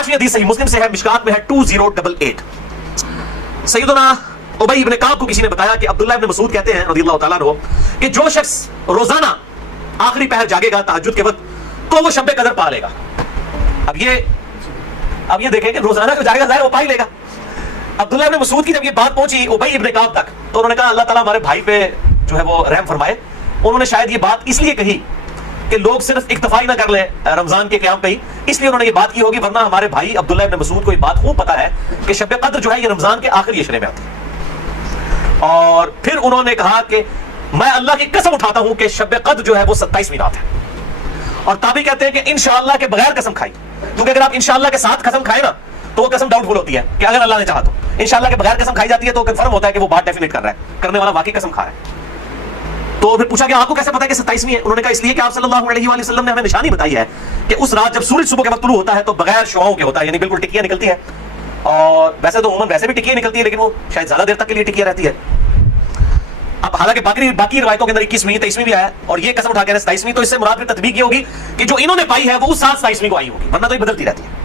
5ਵੀं हदीस सही मुस्लिम से है, मिशकात में है 2088। सैयदना उबई इब्न काब को किसी ने बताया कि अब्दुल्लाह इब्न मसूद कहते हैं रज़ियल्लाहु ताला अन्हु कि जो शख्स रोजाना आखिरी पहर जागेगा तहज्जुद के वक्त तो वो शब कदर पा लेगा। अब ये देखें कि रोजाना जो जाएगा जाहिर वो पा ही लेगा। अब्दुल्लाह इब्न मसूद की जब ये बात पहुंची उबई इब्न काब तक तो उन्होंने कहा अल्लाह ताला हमारे भाई पे जो है वो रहम फरमाए। उन्होंने शायद ये बात इसलिए कही कि लोग सिर्फ इक्तफा ही ना कर ले रमजान के क़याम पे ही, इसलिए उन्होंने ये बात की होगी, वरना हमारे भाई अब्दुल्लाह इब्न मसूद को ये बात खूब पता है कि शब कद्र जो है ये रमजान के आखिरी अशरे में आती है। और फिर उन्होंने कहा कि मैं अल्लाह की कसम उठाता हूं कि शब कद्र जो है वो 27वीं रात है। और ताबी कहते हैं कि इंशाअल्लाह के बगैर कसम खाई, क्योंकि अगर आप इंशाअल्लाह के साथ कसम खाए ना तो वो कसम डाउटफुल होती है कि अगर अल्लाह ने चाहा तो। इंशाअल्लाह के बगैर कसम खाई जाती है तो कंफर्म होता है कि वो बात डेफिनेट कर रहा है, करने वाला वाकई कसम खा रहा है। तो फिर पूछा कि आपको कैसे पता है कि 27वीं है? उन्होंने कहा इसलिए कि आप सल्लल्लाहु अलैहि वसल्लम ने हमें निशानी बताई है कि उस रात जब सूरज सुबह के वक्त तुलू होता है तो बगैर शुआओं के होता है, यानी बिल्कुल टिकिया निकलती है। और वैसे तो उमूमन वैसे भी टिकिया निकलती है, लेकिन वो शायद ज्यादा देर तक के लिए टिकिया रहती है। अब हालांकि बाकी रिवायतों के अंदर 21वीं 23वीं भी आया और ये कसम उठा के 27वीं, तो इससे मुराद फिर तदबीक ये होगी कि जो इन्होंने पाई है वो उस साल 27वीं को आई होगी, वरना तो ये बदलती रहती है।